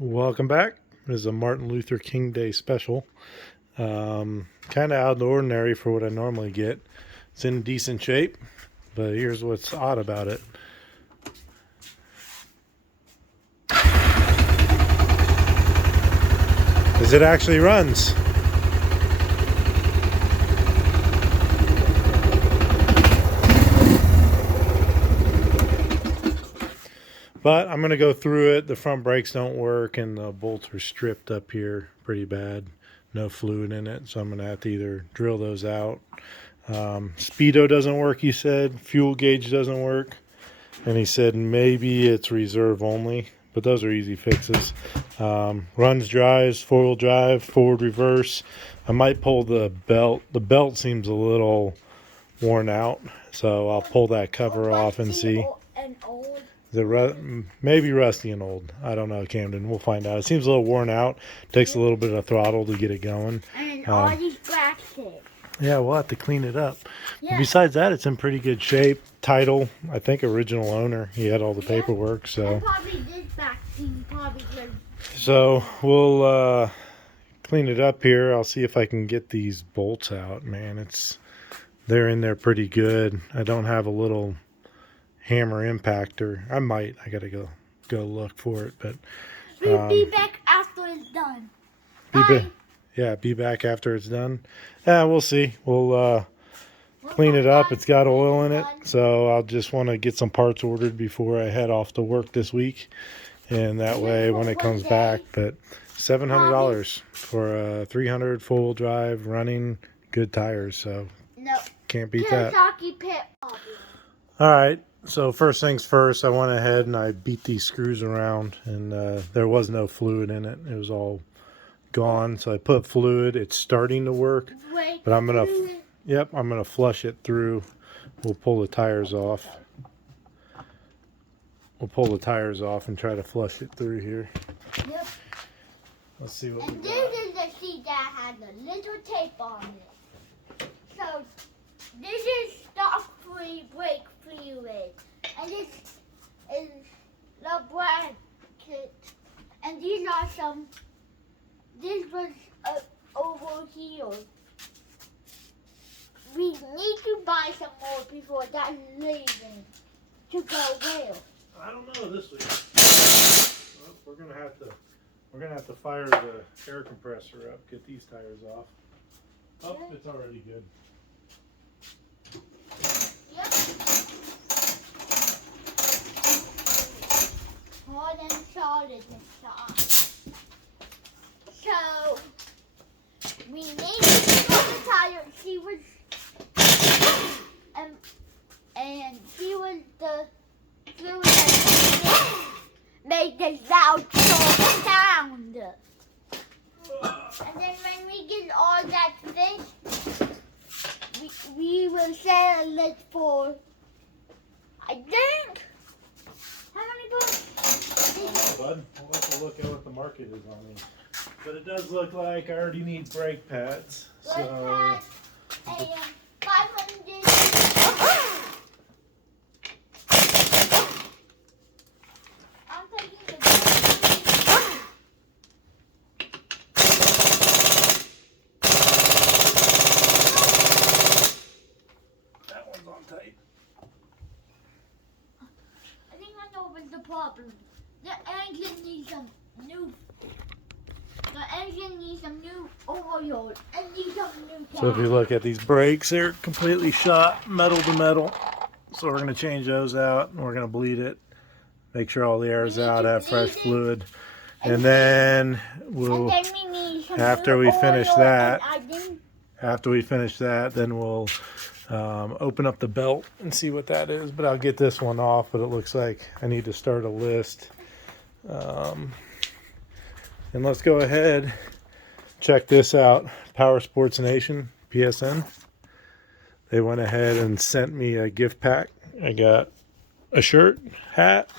Welcome back. This is a Martin Luther King Day special. Kind of out of the ordinary for what I normally get. It's in decent shape, but here's what's odd about it. Is it actually runs. But I'm going to go through it. The front brakes don't work and the bolts are stripped up here pretty bad. No fluid in it, so I'm going to have to either drill those out. Speedo doesn't work, he said. Fuel gauge doesn't work. And he said maybe it's reserve only, but those are easy fixes. Runs, drives, four-wheel drive, forward, reverse. I might pull the belt. The belt seems a little worn out, so I'll pull that cover off and see. Maybe rusty and old. I don't know, Camden. We'll find out. It seems a little worn out. Takes a little bit of throttle to get it going. And all these scratches. Yeah, we'll have to clean it up. Yeah. Besides that, it's in pretty good shape. Title, I think original owner. He had all the paperwork. So. And probably this vaccine probably good. So we'll clean it up here. I'll see if I can get these bolts out. Man, they're in there pretty good. I don't have a little hammer impactor. I might. I gotta go look for it. But We'll be back after it's done. be back after it's done. Yeah, we'll see. We'll clean it up. It's got oil in it, so I'll just want to get some parts ordered before I head off to work this week, and that way when it comes back. But $700 for a 300 full drive running, good tires. So No. can't beat that. Kawasaki pit. All right. So first things first, I went ahead and I beat these screws around, and there was no fluid in it. It was all gone. So I put fluid. It's starting to work, but I'm gonna flush it through. We'll pull the tires off. We'll pull the tires off and try to flush it through here. Yep. Let's see what And we this got. is the seat that has a little tape on it. So this is stock free brake fluid. And this is the bracket. And these are some. This was over here. We need to buy some more before that's leaving to go where? I don't know this week. Well, we're gonna have to fire the air compressor up. Get these tires off. Oh, it's already good. Yep. Hard and solid inside. So we need to put the tire. She was and she was the fluid that made this loud sound. And then when we get all that finished, we will sell it for, I think, how many bucks? Bud, we'll have to look at what the market is on these. But it does look like I already need brake pads. So And 500. I'm taking the that one's on tight. I think I know what's the problem. The engine needs some new. The engine needs some new oil and needs some new So if you look at these brakes, they're completely shot metal to metal. So we're going to change those out and we're going to bleed it. Make sure all the air is out, have fresh fluid. And then we'll, and then we need some after new we finish oil, that, and then we'll open up the belt and see what that is. But I'll get this one off, but it looks like I need to start a list. And let's go ahead, check this out. Power Sports Nation, PSN. They went ahead and sent me a gift pack. I got a shirt, hat.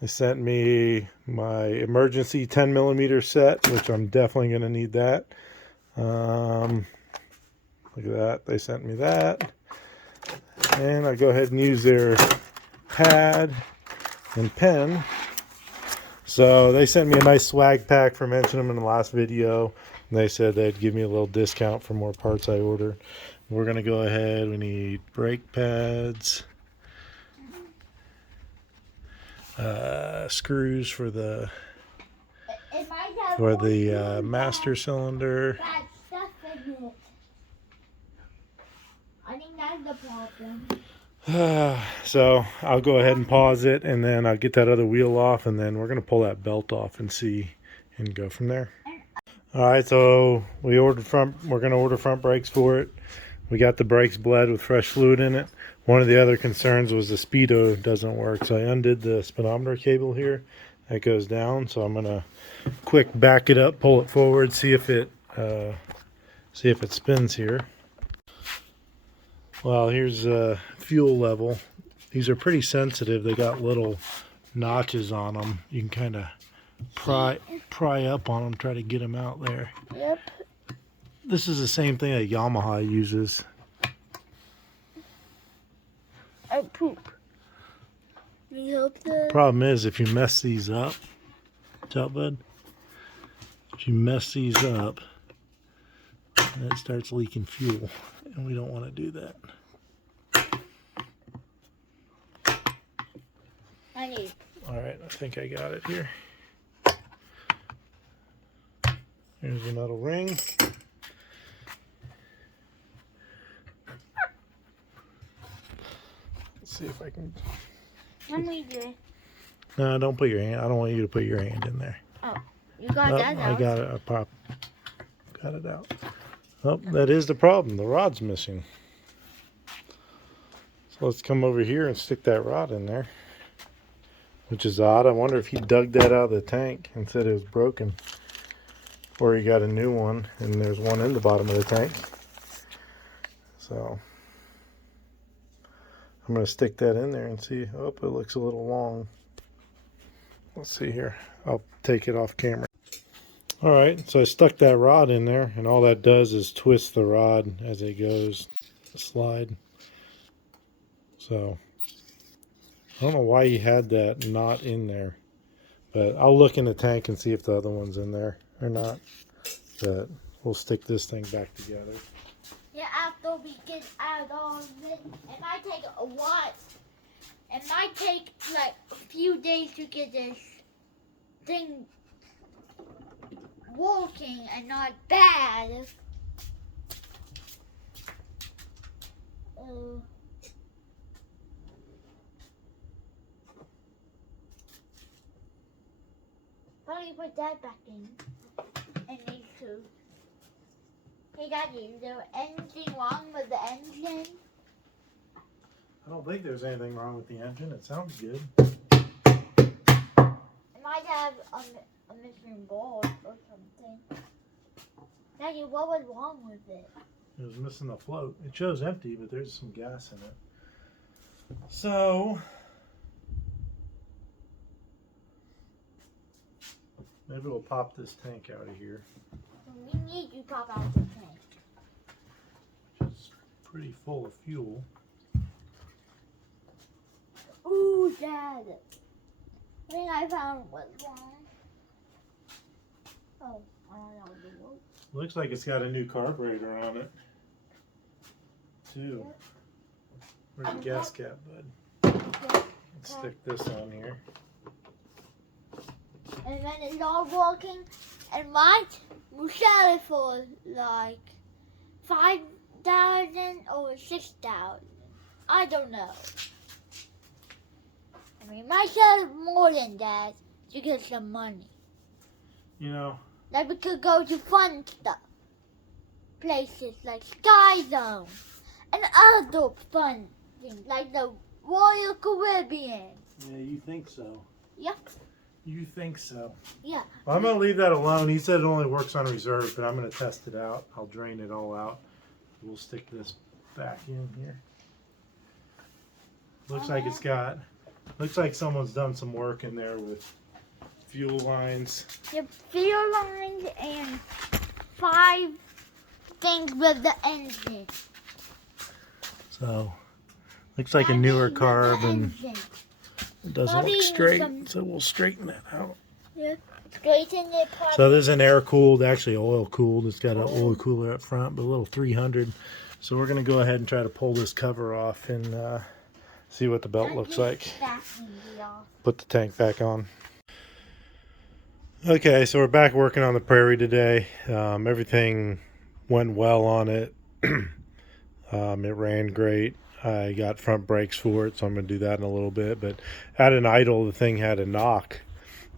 They sent me my emergency 10 millimeter set, which I'm definitely going to need that. Look at that. They sent me that. And I go ahead and use their pad and pen. So they sent me a nice swag pack for mentioning them in the last video. And they said they'd give me a little discount for more parts I order. We're going to go ahead. We need brake pads. Screws for the master cylinder. Bad stuff in it. I think that's the problem. So I'll go ahead and pause it, and then I'll get that other wheel off, and then we're going to pull that belt off and see and go from there. All right, so we're going to order front brakes for it. We got the brakes bled with fresh fluid in it. One of the other concerns was the speedo doesn't work, so I undid the speedometer cable here that goes down. So I'm going to quick back it up, pull it forward, see if it spins here. Well, here's fuel level. These are pretty sensitive. They got little notches on them. You can kind of pry up on them, try to get them out there. Yep. This is the same thing that Yamaha uses. I poop. We hope the Problem is, if you mess these up, what's up, bud? If you mess these up, then it starts leaking fuel, and we don't want to do that. I need. All right, I think I got it here. Here's a metal ring. Let's see if I can. Let me do it. No, don't put your hand. I don't want you to put your hand in there. Oh, you got Oh, that out. I got it. Got it out. Oh, that is the problem. The rod's missing. So let's come over here and stick that rod in there, which is odd. I wonder if he dug that out of the tank and said it was broken, or he got a new one and there's one in the bottom of the tank. So I'm going to stick that in there and see. Oh, it looks a little long. Let's see here. I'll take it off camera. All right, so I stuck that rod in there, and all that does is twist the rod as it goes, slide. So I don't know why he had that not in there, but I'll look in the tank and see if the other one's in there or not. But we'll stick this thing back together. Yeah, after we get out all of it, it might take a while. It might take like a few days to get this thing working and not bad. Why don't you put that back in? And these two. Hey Daddy, is there anything wrong with the engine? I don't think there's anything wrong with the engine. It sounds good. It might have a missing bolt or something. Daddy, what was wrong with it? It was missing the float. It shows empty, but there's some gas in it. So maybe we'll pop this tank out of here. We need to pop out the tank. It's pretty full of fuel. Ooh, Dad. I think I found what's wrong. Oh, I don't know the rope. Looks like it's got a new carburetor on it, too. Yep. Where's the gas cap, bud? Let's stick this on here. And then it's all working. And mine will sell it for like 5,000 or 6,000. I don't know. I mean, might sell it more than that to get some money. You know, Like we could go to fun stuff. Places like Sky Zone. And other fun things like the Royal Caribbean. yeah, you think so. Yep. You think so. Yeah. Well, I'm going to leave that alone. He said it only works on reserve, but I'm going to test it out. I'll drain it all out. We'll stick this back in here. Looks like it's got, looks like someone's done some work in there with fuel lines. Your fuel lines and 5 things with the engine. So, looks like a newer carb and it doesn't look straight, so we'll straighten that out. you straighten it properly. So this is an air cooled, actually oil cooled. It's got an oil cooler up front, but a little 300. So we're gonna go ahead and try to pull this cover off and see what the belt looks like. Put the tank back on. Okay, so we're back working on the Prairie today. Everything went well on it. It ran great. I got front brakes for it, so I'm going to do that in a little bit. But at an idle, the thing had a knock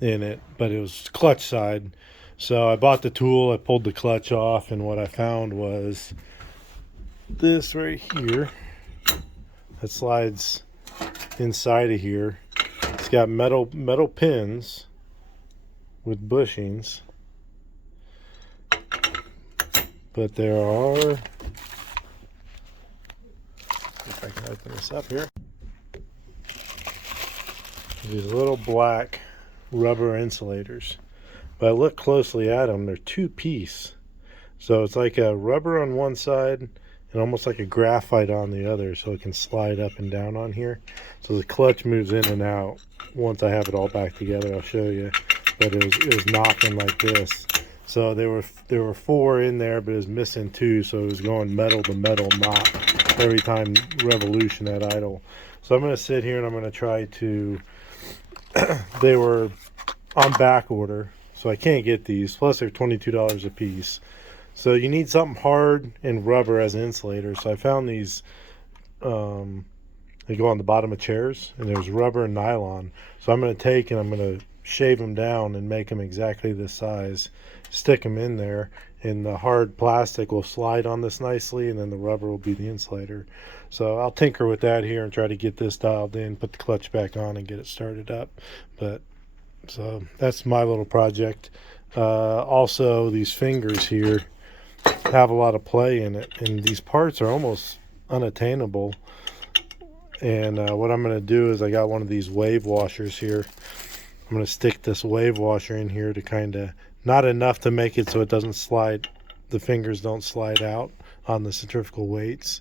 in it, but it was clutch side. So I bought the tool, I pulled the clutch off, and what I found was this right here that slides inside of here. It's got metal pins with bushings, but there are, if I can open this up here, these little black rubber insulators. But I look closely at them, they're two-piece. So it's like a rubber on one side and almost like a graphite on the other, so it can slide up and down on here. So the clutch moves in and out. Once I have it all back together, I'll show you. But it was knocking like this. So there were 4 in there, but it was missing 2, so it was going metal to metal knock every time revolution at idle. So I'm going to sit here and I'm going to try to. They were on back order, so I can't get these. Plus they're $22 a piece. So you need something hard and rubber as an insulator. So I found these. They go on the bottom of chairs, and there's rubber and nylon. So I'm going to take and I'm going to shave them down and make them exactly this size, stick them in there, and the hard plastic will slide on this nicely, and then the rubber will be the insulator. So I'll tinker with that here and try to get this dialed in, put the clutch back on, and get it started up. But so that's my little project. Also, these fingers here have a lot of play in it, and these parts are almost unattainable. And what I'm going to do is I got one of these wave washers here. I'm going to stick this wave washer in here to kind of, not enough to make it so it doesn't slide, the fingers don't slide out on the centrifugal weights,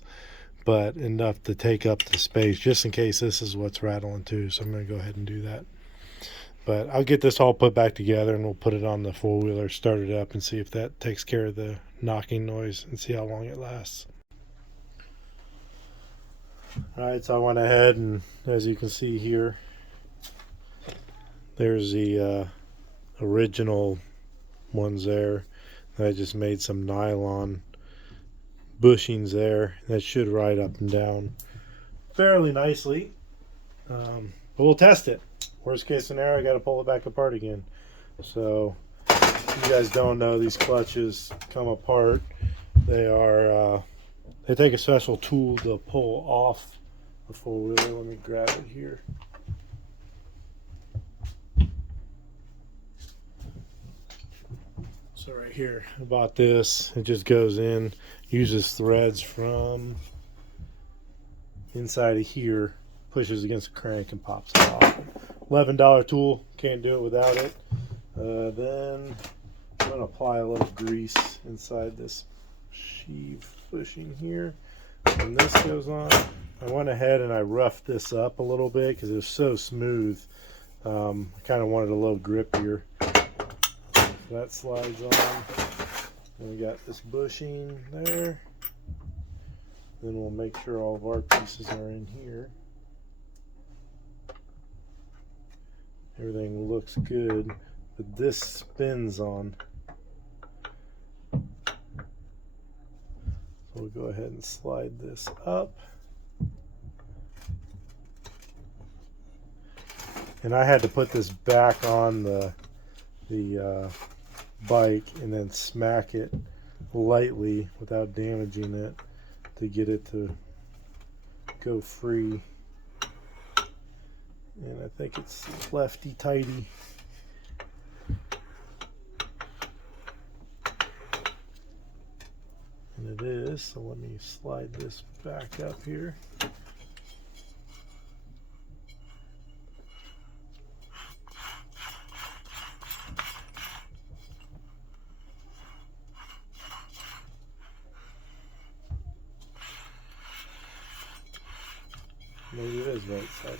but enough to take up the space just in case this is what's rattling too. So I'm going to go ahead and do that. But I'll get this all put back together and we'll put it on the four-wheeler, start it up, and see if that takes care of the knocking noise and see how long it lasts. Alright, so I went ahead and, as you can see here, there's the original ones there. I just made some nylon bushings there. That should ride up and down fairly nicely. But we'll test it. Worst case scenario, I got to pull it back apart again. So, if you guys don't know, these clutches come apart. They are, they take a special tool to pull off the four-wheeler. Let me grab it here. So right here, I bought this. It just goes in, uses threads from inside of here, pushes against the crank and pops it off. $11 tool, can't do it without it. Then I'm going to apply a little grease inside this sheave bushing here. When this goes on, I went ahead and I roughed this up a little bit because it was so smooth. I kind of wanted a little grippier. So that slides on. And we got this bushing there. Then we'll make sure all of our pieces are in here. Everything looks good, but this spins on. So we'll go ahead and slide this up. And I had to put this back on the bike and then smack it lightly without damaging it to get it to go free. And I think it's lefty tighty. And it is, so let me slide this back up here. Maybe it is right side.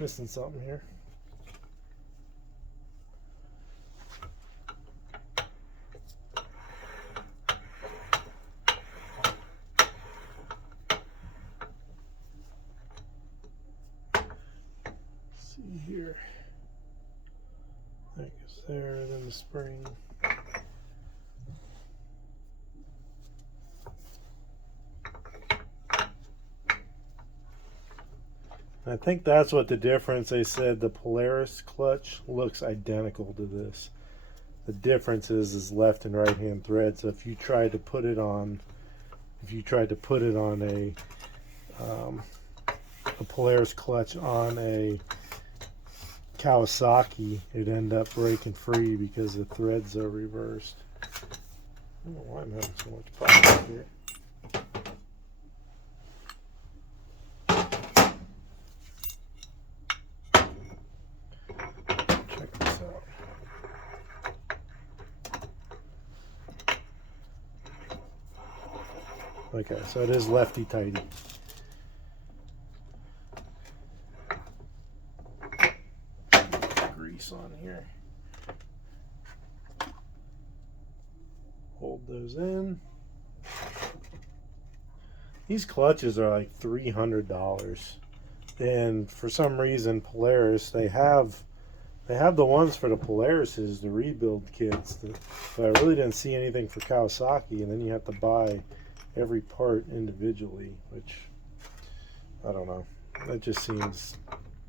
missing something here. See here. That goes there, then the spring. I think that's what the difference. They said the Polaris clutch looks identical to this. The difference is left and right hand thread. So if you tried to put it on, a Polaris clutch on a Kawasaki, it'd end up breaking free because the threads are reversed. I don't know why I'm having so much problem here. Check this out. Okay, so it is lefty tighty. Grease on here. Hold those in. These clutches are like $300, and for some reason Polaris, they have the ones for the Polarises, the rebuild kits, but I really didn't see anything for Kawasaki, and then you have to buy every part individually, which I don't know. That just seems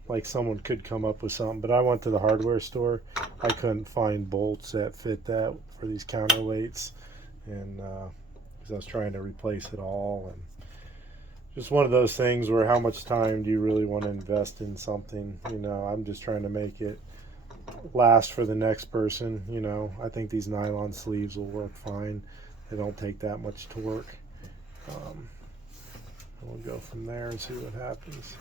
like someone could come up with something, but I went to the hardware store. I couldn't find bolts that fit that for these counterweights, and because I was trying to replace it all, and just one of those things where how much time do you really want to invest in something? You know, I'm just trying to make it last for the next person. You know, I think these nylon sleeves will work fine. They don't take that much torque. We'll go from there and see what happens.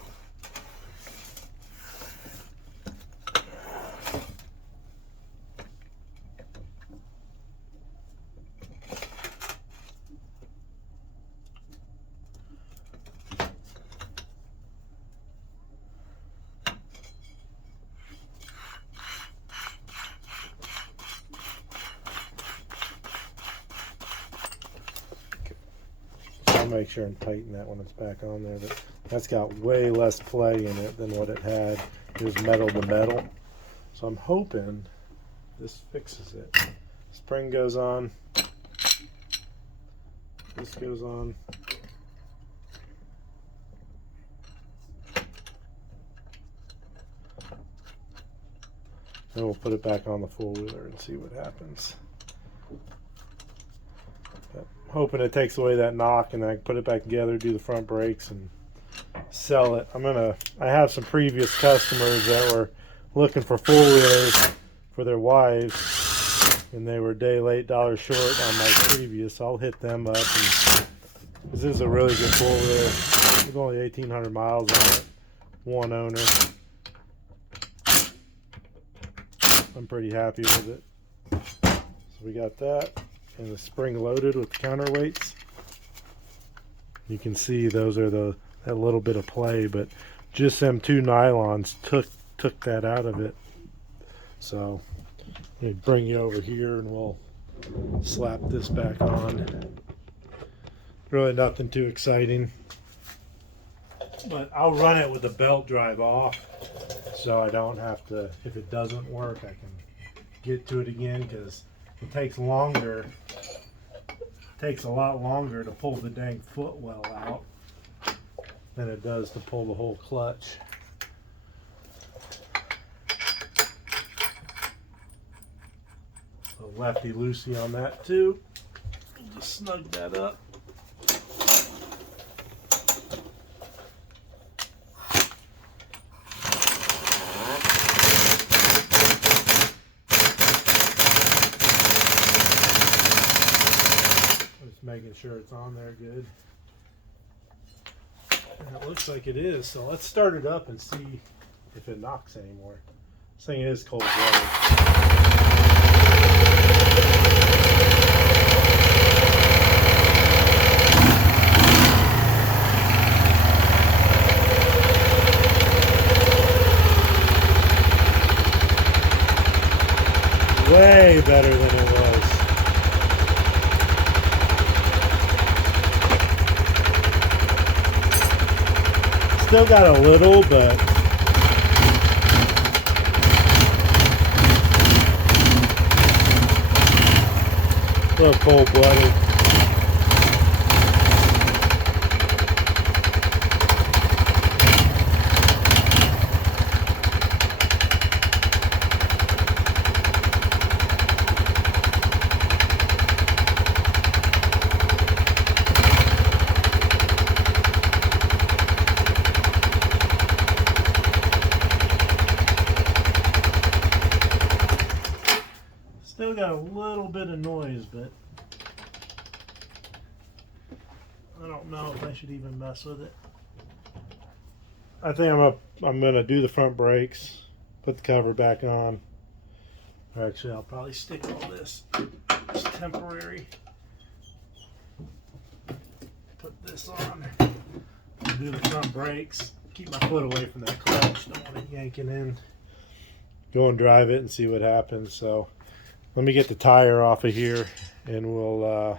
Make sure and tighten that when it's back on there, but that's got way less play in it than what it had. It was metal to metal, so I'm hoping this fixes it. Spring goes on, this goes on, then we'll put it back on the four-wheeler and see what happens. Hoping it takes away that knock, and then I can put it back together, do the front brakes, and sell it. I have some previous customers that were looking for four-wheelers for their wives, and they were a day late, dollar short on my previous. I'll hit them up, and this is a really good four-wheeler. There's only 1,800 miles on it, one owner. I'm pretty happy with it. So we got that. And the spring loaded with the counterweights. You can see those are that little bit of play, but just them two nylons took that out of it. So bring you over here and we'll slap this back on. Really nothing too exciting, but I'll run it with the belt drive off, so I don't have to, if it doesn't work, I can get to it again, because it takes longer. Takes a lot longer to pull the dang footwell out than it does to pull the whole clutch. A lefty loosey on that too. Just snug that up. Making sure it's on there good. And it looks like it is, so let's start it up and see if it knocks anymore. This thing is cold blooded. better than it was. Still got a little, but a little cold-blooded. Still got a little bit of noise, but I don't know if I should even mess with it. I think I'm gonna do the front brakes, put the cover back on. Or actually, I'll probably stick all this. It's temporary. Put this on. Do the front brakes. Keep my foot away from that clutch. Don't want it yanking in. Go and drive it and see what happens. So let me get the tire off of here and we'll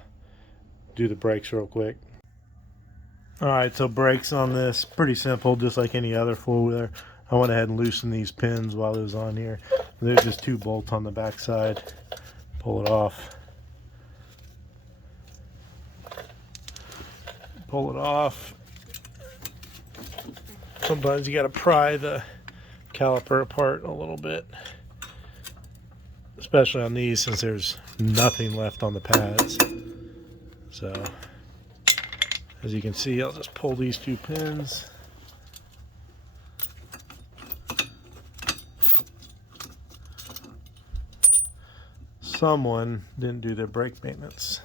do the brakes real quick. Alright, so brakes on this, pretty simple, just like any other four-wheeler. I went ahead and loosened these pins while it was on here. There's just 2 bolts on the back side. Pull it off. Pull it off. Sometimes you got to pry the caliper apart a little bit, especially on these since there's nothing left on the pads. So as you can see, I'll just pull these 2 pins. Someone didn't do their brake maintenance.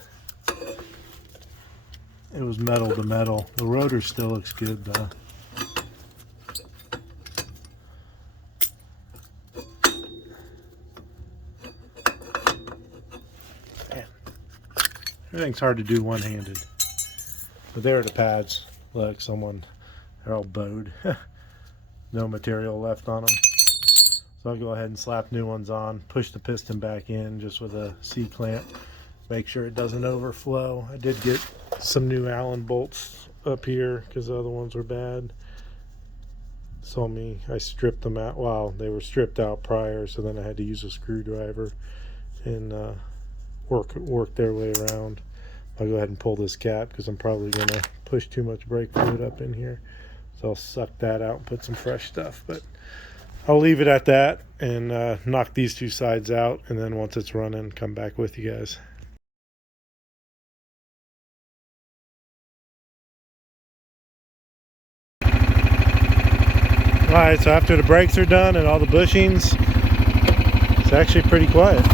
It was metal to metal. The rotor still looks good though. Man, everything's hard to do one-handed. But there are the pads. Look, they're all bowed. No material left on them. So I'll go ahead and slap new ones on, push the piston back in just with a C-clamp, make sure it doesn't overflow. I did get some new Allen bolts up here because the other ones were bad. I stripped them out. Well, they were stripped out prior, so then I had to use a screwdriver and work their way around. I'll go ahead and pull this cap because I'm probably going to push too much brake fluid up in here. So I'll suck that out and put some fresh stuff. But I'll leave it at that and knock these 2 sides out. And then once it's running, come back with you guys. Alright, so after the brakes are done and all the bushings, it's actually pretty quiet.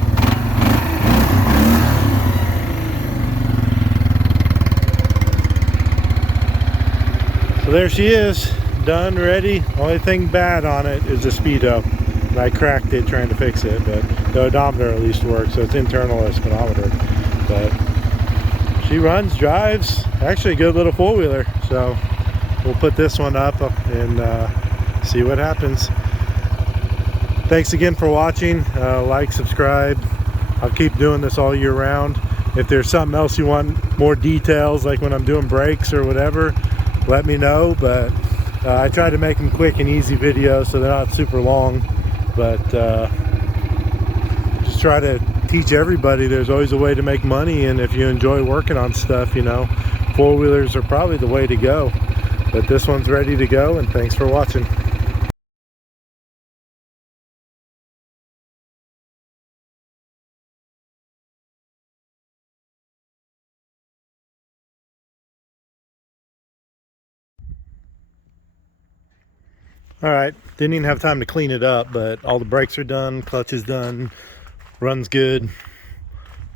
So there she is, done, ready. Only thing bad on it is the speedo. And I cracked it trying to fix it, but the odometer at least works, so it's internal speedometer. But she runs, drives, actually a good little four-wheeler. So we'll put this one up and see what happens. Thanks again for watching. Like, subscribe. I'll keep doing this all year round. If there's something else you want, more details, like when I'm doing brakes or whatever, let me know. But I try to make them quick and easy videos so they're not super long. But just try to teach everybody there's always a way to make money, and if you enjoy working on stuff, you know, four-wheelers are probably the way to go. But this one's ready to go, and thanks for watching. Alright, didn't even have time to clean it up, but all the brakes are done, clutch is done, runs good,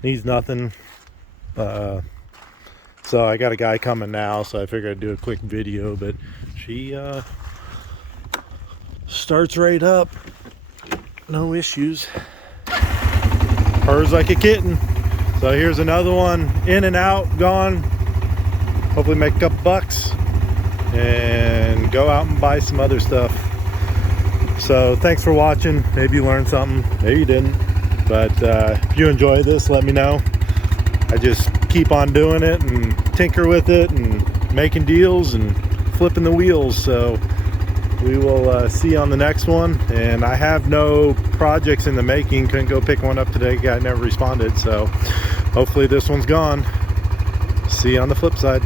needs nothing. So I got a guy coming now, so I figured I'd do a quick video, but she starts right up, no issues. Purrs like a kitten. So here's another one, in and out, gone. Hopefully make a couple bucks and go out and buy some other stuff. So thanks for watching. Maybe you learned something, maybe you didn't. But if you enjoy this, let me know. I just keep on doing it and tinker with it and making deals and flipping the wheels. So we will see you on the next one. And I have no projects in the making. Couldn't go pick one up today. Guy never responded. So hopefully this one's gone. See you on the flip side.